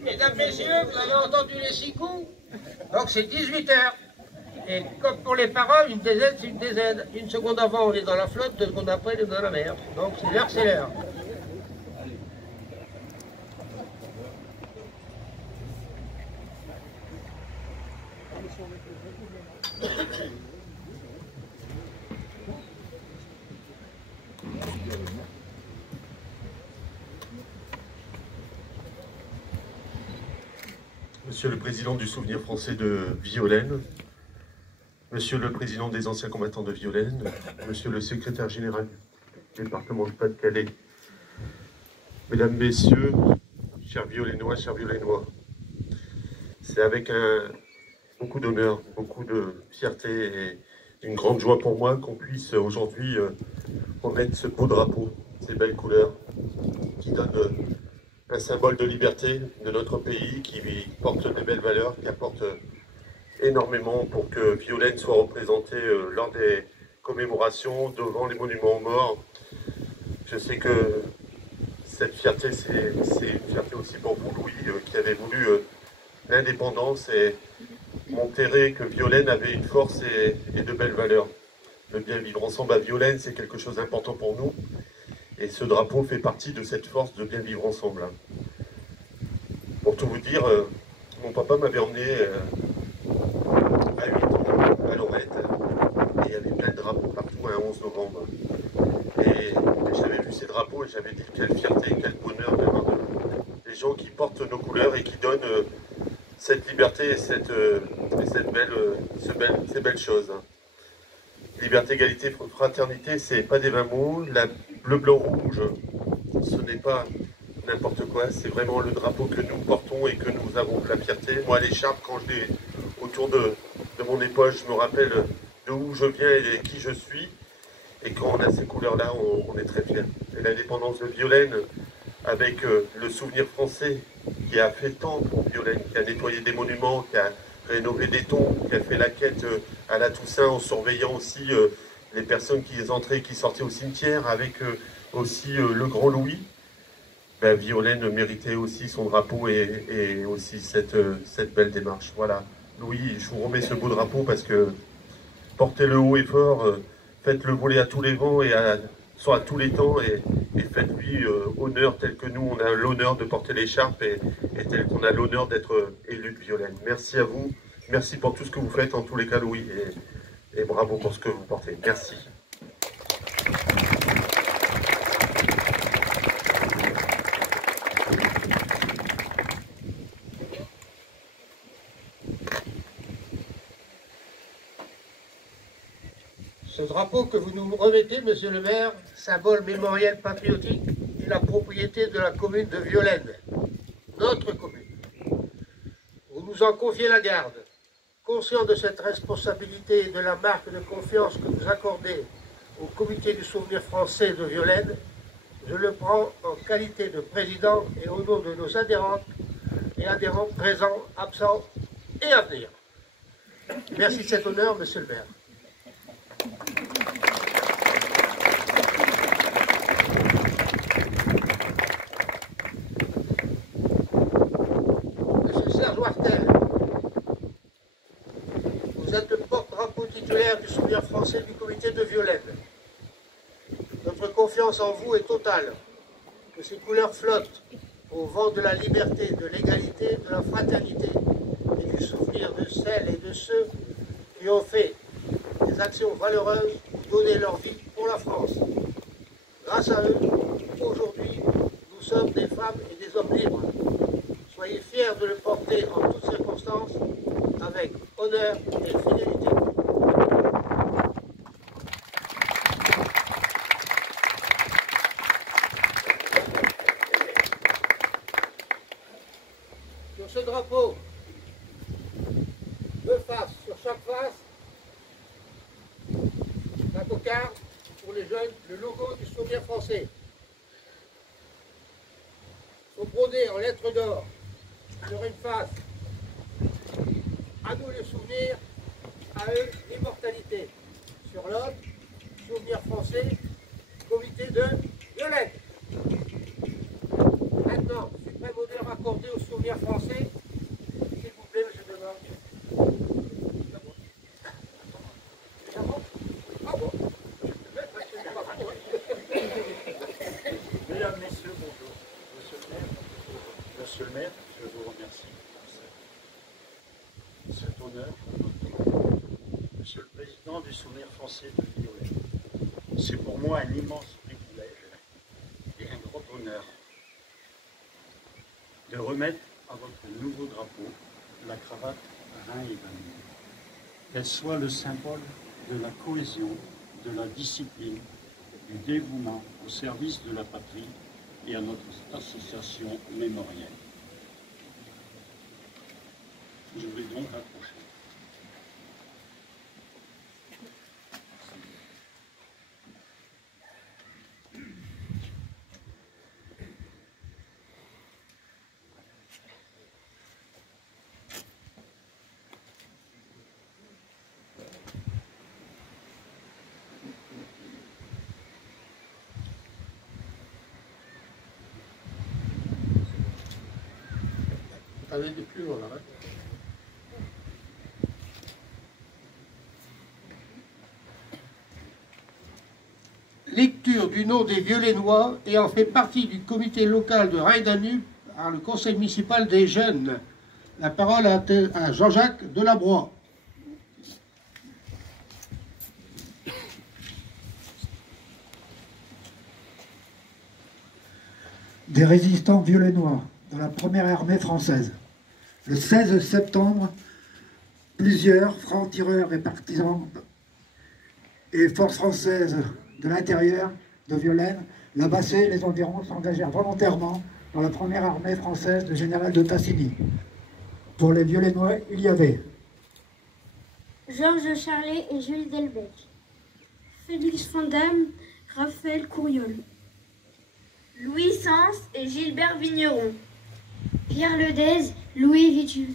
Mesdames, Messieurs, vous avez entendu les 6 coups, donc c'est 18 heures. Et comme pour les paroles, une dizaine, c'est une dizaine. Une seconde avant, on est dans la flotte, 2 secondes après, on est dans la mer. Donc c'est l'heure, c'est l'heure. Monsieur le Président du Souvenir Français de Violaine, Monsieur le Président des Anciens Combattants de Violaine, Monsieur le Secrétaire Général du département de Pas-de-Calais, Mesdames, Messieurs, chers Violennois, chers Violennois, c'est avec beaucoup d'honneur, beaucoup de fierté et une grande joie pour moi qu'on puisse aujourd'hui remettre ce beau drapeau, ces belles couleurs qui donnent un symbole de liberté de notre pays, qui porte des belles valeurs, qui apporte énormément pour que Violaine soit représentée lors des commémorations, devant les monuments aux morts. Je sais que cette fierté, c'est une fierté aussi pour vous, Louis, qui avez voulu l'indépendance et montrer que Violaine avait une force et de belles valeurs. Le bien vivre ensemble à Violaine, c'est quelque chose d'important pour nous. Et ce drapeau fait partie de cette force de bien vivre ensemble. Pour tout vous dire, mon papa m'avait emmené à 8 ans à Lorette. Et il y avait plein de drapeaux partout un 11 novembre. Et j'avais vu ces drapeaux et j'avais dit quelle fierté, quel bonheur d'avoir des gens qui portent nos couleurs et qui donnent cette liberté et ces belles choses. Liberté, égalité, fraternité, c'est pas des 20 mots. Le blanc rouge, ce n'est pas n'importe quoi, c'est vraiment le drapeau que nous portons et que nous avons de la fierté. Moi, l'écharpe, quand je l'ai autour de mon épaule, je me rappelle de où je viens et qui je suis. Et quand on a ces couleurs-là, on est très fiers. Et l'indépendance de Violaine, avec le souvenir français qui a fait tant pour Violaine, qui a nettoyé des monuments, qui a rénové des tombes, qui a fait la quête à la Toussaint en surveillant aussi les personnes qui entraient et qui sortaient au cimetière, avec aussi le Grand Louis. Ben, Violaine méritait aussi son drapeau et aussi cette belle démarche. Voilà, Louis, je vous remets ce beau drapeau parce que portez-le haut et fort, faites-le voler à tous les vents et soit à tous les temps et faites-lui honneur tel que nous on a l'honneur de porter l'écharpe et tel qu'on a l'honneur d'être élu de Violaine. Merci à vous, merci pour tout ce que vous faites en tous les cas, Louis, et bravo pour ce que vous portez. Merci. Ce drapeau que vous nous remettez, monsieur le maire, symbole mémoriel patriotique, est la propriété de la commune de Violaine, notre commune. Vous nous en confiez la garde. Conscient de cette responsabilité et de la marque de confiance que vous accordez au comité du souvenir français de Violaine, je le prends en qualité de président et au nom de nos adhérentes et adhérents présents, absents et à venir. Merci de cet honneur, monsieur le maire. Monsieur Serge Wartel, vous êtes le porte-drapeau titulaire du souvenir français du comité de Violaine. Notre confiance en vous est totale. Que ces couleurs flottent au vent de la liberté, de l'égalité, de la fraternité et du souvenir de celles et de ceux qui ont fait des actions valeureuses ou donné leur vie pour la France. Grâce à eux, aujourd'hui, nous sommes des femmes et des hommes libres. Soyez fiers de le porter en toutes circonstances, avec honneur et fidélité. Sur ce drapeau, deux faces, sur chaque face, la cocarde pour les jeunes, le logo du souvenir français. Il faut broder en lettres d'or sur une face. À nous les souvenirs, à eux l'immortalité. Sur l'autre, souvenir français, comité de Violaine. Maintenant, suprême honneur accordé au souvenir français, s'il vous plaît, monsieur Demorge. Mesdames, Messieurs, bonjour. Monsieur le maire, je vous remercie pour cet honneur. Monsieur le Président du Souvenir français de Violaine, c'est pour moi un immense privilège et un grand honneur de remettre à votre nouveau drapeau la cravate Rhin et Danube. Qu'elle soit le symbole de la cohésion, de la discipline, du dévouement au service de la patrie et à notre association mémorielle. Je vais donc approcher. Allez, plus loin, là. Lecture du nom des Violennois ayant fait partie du comité local de Rhin-Danube par le conseil municipal des jeunes. La parole est à Jean-Jacques Delabroix. Des résistants violennois dans la première armée française. Le 16 septembre, plusieurs francs-tireurs et partisans et forces françaises de l'intérieur de Violaine, la Bassée et les environs s'engagèrent volontairement dans la première armée française du général de Tassigny. Pour les Violennois, il y avait Georges Charlet et Jules Delbecq, Félix Fondam, Raphaël Couriol, Louis Sens et Gilbert Vigneron, Pierre Ledez, Louis Vitu,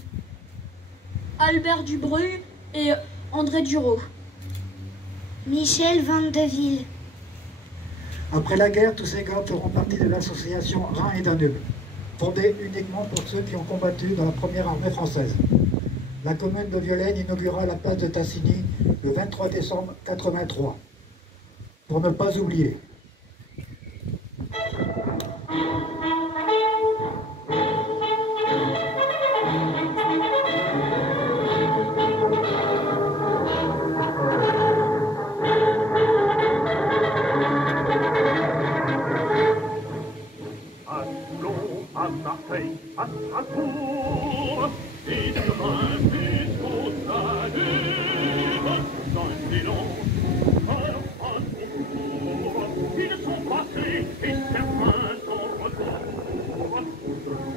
Albert Dubru et André Duro, Michel Vandeville. Après la guerre, tous ces gars feront partie de l'association Rhin et Danube, fondée uniquement pour ceux qui ont combattu dans la première armée française. La commune de Violaine inaugura la place de Tassigny le 23 décembre 1983. Pour ne pas oublier. À Marseille, à Strasbourg, et demain jusqu'au Danube, dans le silence, à concours, ils sont passés et certains sont retour.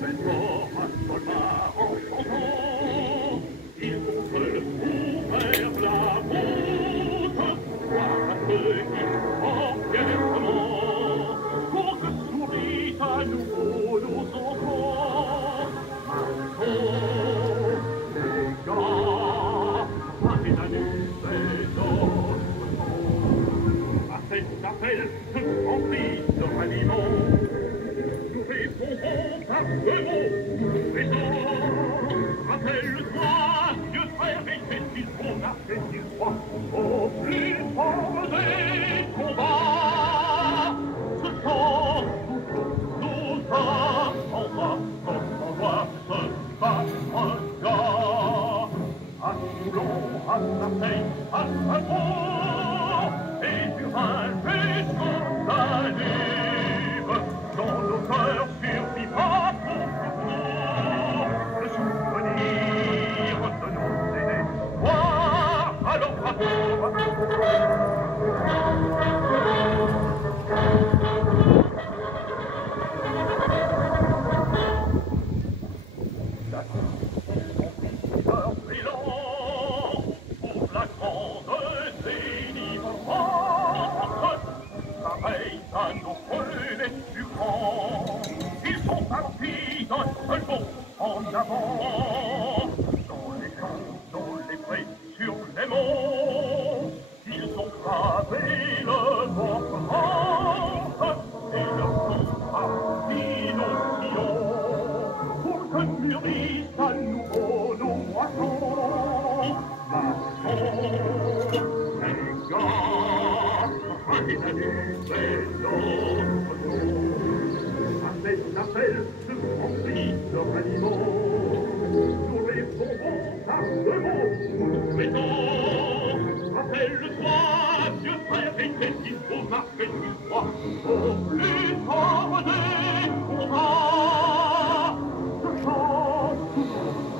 C'est fort à Solmar en chantant, ils veulent ouvrir la route, voir à ceux qui sont fièrement, pour que sourit à nouveau nos enfants. Marchons, les gars, Paris Danube, c'est notre nom. À cet appel de remplis de ralliement, nous répondons par deux mots, présents. Rappelle-toi, Dieu frère, et qu'est-il faut, qu'est-il croit, au plus fort des combats. Ce sont nous âmes en bas, comme on voit se battre un gars. À Toulon, à Marseille, à Strasbourg, et du Rhin jusqu'au Danube, dans nos cœurs survivra pour toujours le souvenir de nos aînés. Voir à leur bravoure. leur bilan pour la grande délivrance. Pareil à nos premiers du camp, ils sont partis d'un seul bond en avant. Dans les champs, dans les prés, sur les monts, ils ont gravé le mot France et leur sont partis nos sillons pour que mûrissent à nouveau nos moissons. Maçons, les gars, les années, l'appel de Francis de Rallimont, nous répondons par deux mots, nous nous mettons. Rappelle-toi, vieux frère, et qu'est-ce qu'il faut marquer du droit au plus fort des combats. Ce chant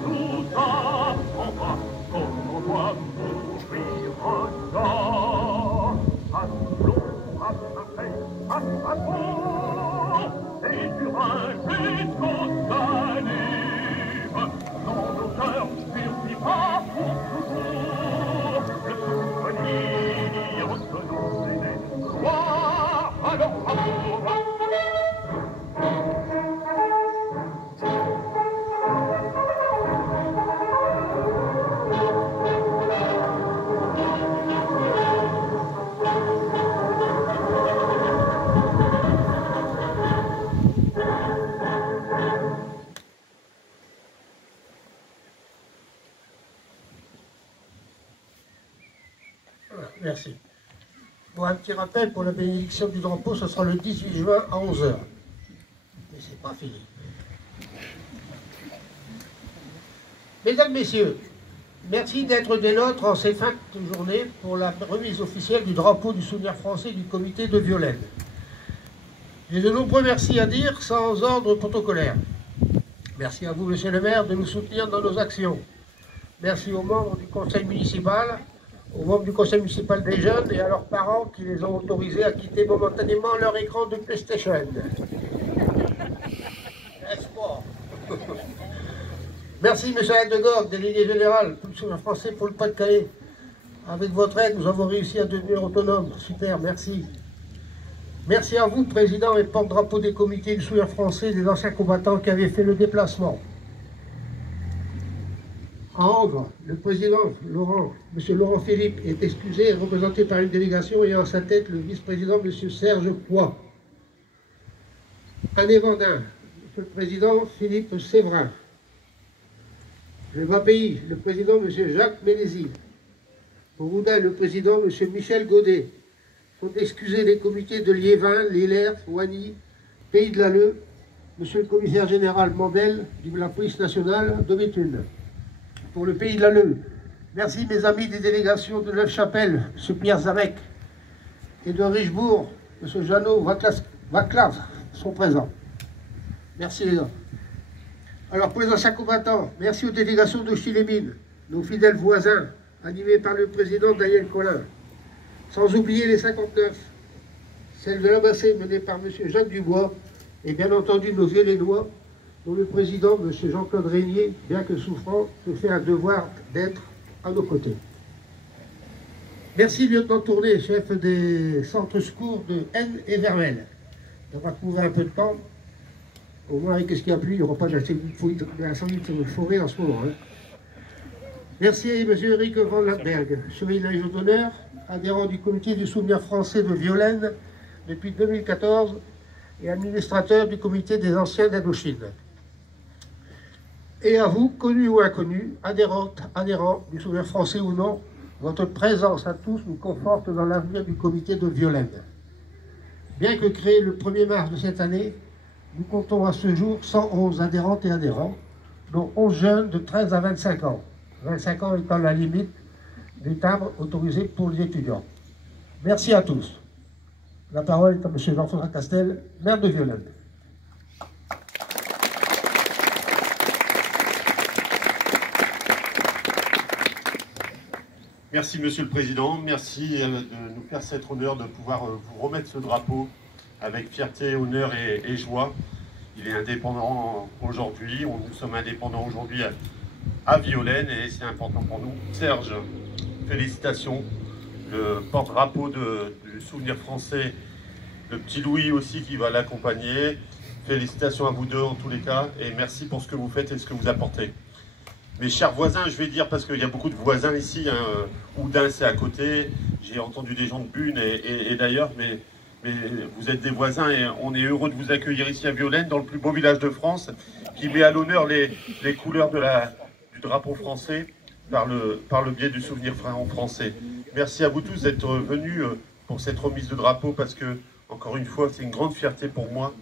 nous apprendra comme on doit mourir un gars. À Toulon, à Marseille, à Strasbourg, et du Rhin jusqu'au Danube, dans nos cœurs survit pas pour toujours le souvenir de nos aînés. Gloire à leur amour. Merci. Pour un petit rappel, pour la bénédiction du drapeau, ce sera le 18 juin à 11 h. Mais c'est pas fini. Mesdames, Messieurs, merci d'être des nôtres en ces fins de journée pour la remise officielle du drapeau du souvenir français du comité de Violaine. J'ai de nombreux merci à dire sans ordre protocolaire. Merci à vous, Monsieur le maire, de nous soutenir dans nos actions. Merci aux membres du conseil municipal, aux membres du conseil municipal des jeunes et à leurs parents qui les ont autorisés à quitter momentanément leur écran de PlayStation. N'est-ce pas? Merci, M. Aldegor, délégué général pour le souvenir français pour le Pas-de-Calais. Avec votre aide, nous avons réussi à devenir autonomes. Super, merci. Merci à vous, président et porte-drapeau des comités du souvenir français des anciens combattants qui avaient fait le déplacement. À Angres, le président M. Laurent Philippe est excusé et représenté par une délégation ayant à sa tête le vice-président M. Serge Poix. À Névandin, M. le président Philippe Séverin. Le Bas-Pays, le président M. Jacques Ménézy. Pour Oudin, le président M. Michel Godet. Sont excusés les comités de Liévin, Lillers, Oigny, Pays de l'Alleu, M. le commissaire général Mandel de la police nationale de Béthune. Pour le Pays de l'Alleu, merci mes amis des délégations de Neufchâtel, M. Pierre Zamec, et de Richebourg, M. Jeannot Vaclav sont présents. Merci les gars. Alors pour les anciens combattants, merci aux délégations d'Auchy-les-Mines, nos fidèles voisins, animés par le président Daniel Collin. Sans oublier les 59, celle de l'Abassé menée par M. Jacques Dubois, et bien entendu nos Viollénois, dont le président, M. Jean-Claude Régnier, bien que souffrant, se fait un devoir d'être à nos côtés. Merci, lieutenant Tourné, chef des centres secours de Haine et Vermelles, d'avoir trouvé un peu de temps. Au moins, avec ce qui a plu, il n'y aura pas d'incendie de forêt en ce moment. Hein. Merci à M. Eric Van Latberg, chevalier d'honneur, adhérent du comité du souvenir français de Violaine depuis 2014 et administrateur du comité des anciens d'Indochine. Et à vous, connus ou inconnus, adhérents du souvenir français ou non, votre présence à tous nous conforte dans l'avenir du comité de Violaine. Bien que créé le 1er mars de cette année, nous comptons à ce jour 111 adhérentes et adhérents, dont 11 jeunes de 13 à 25 ans. 25 ans étant la limite des timbres autorisés pour les étudiants. Merci à tous. La parole est à M. Jean-François Castel, maire de Violaine. Merci Monsieur le Président, merci de nous faire cet honneur de pouvoir vous remettre ce drapeau avec fierté, honneur et joie. Il est indépendant aujourd'hui, nous sommes indépendants aujourd'hui à Violaine et c'est important pour nous. Serge, félicitations, le porte-drapeau du souvenir français, le petit Louis aussi qui va l'accompagner. Félicitations à vous deux en tous les cas et merci pour ce que vous faites et ce que vous apportez. Mes chers voisins, je vais dire, parce qu'il y a beaucoup de voisins ici, hein, Oudin c'est à côté, j'ai entendu des gens de Bune et d'ailleurs, mais vous êtes des voisins et on est heureux de vous accueillir ici à Violaine, dans le plus beau village de France, qui met à l'honneur les couleurs du drapeau français par le biais du souvenir français. Merci à vous tous d'être venus pour cette remise de drapeau, parce que, encore une fois, c'est une grande fierté pour moi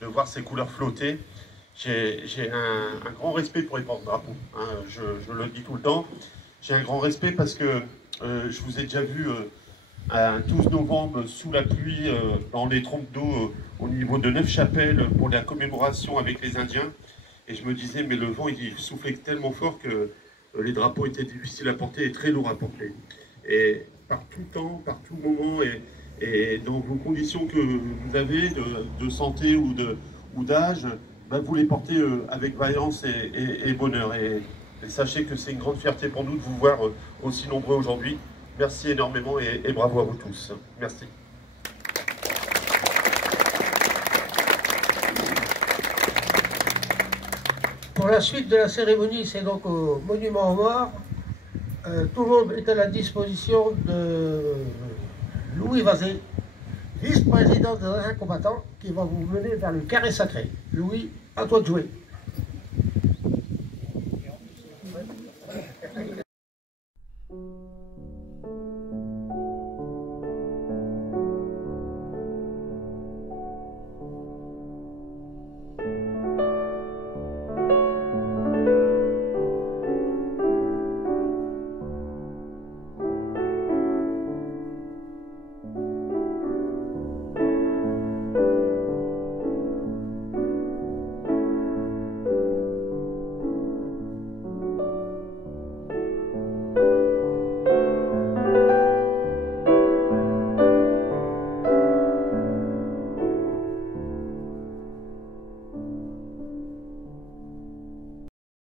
de voir ces couleurs flotter. J'ai un grand respect pour les porte-drapeaux, hein, je le dis tout le temps. J'ai un grand respect parce que je vous ai déjà vu un 12 novembre sous la pluie dans les trompes d'eau au niveau de Neufchâtel pour la commémoration avec les Indiens. Et je me disais, mais le vent il soufflait tellement fort que les drapeaux étaient difficiles à porter et très lourds à porter. Et par tout temps, par tout moment et dans vos conditions que vous avez de santé ou d'âge, ben vous les portez avec vaillance et bonheur. Et sachez que c'est une grande fierté pour nous de vous voir aussi nombreux aujourd'hui. Merci énormément et bravo à vous tous. Merci. Pour la suite de la cérémonie, c'est donc au Monument aux Morts. Tout le monde est à la disposition de Louis Vazé, vice-président des anciens combattants, qui va vous mener vers le carré sacré. Louis, à toi de jouer.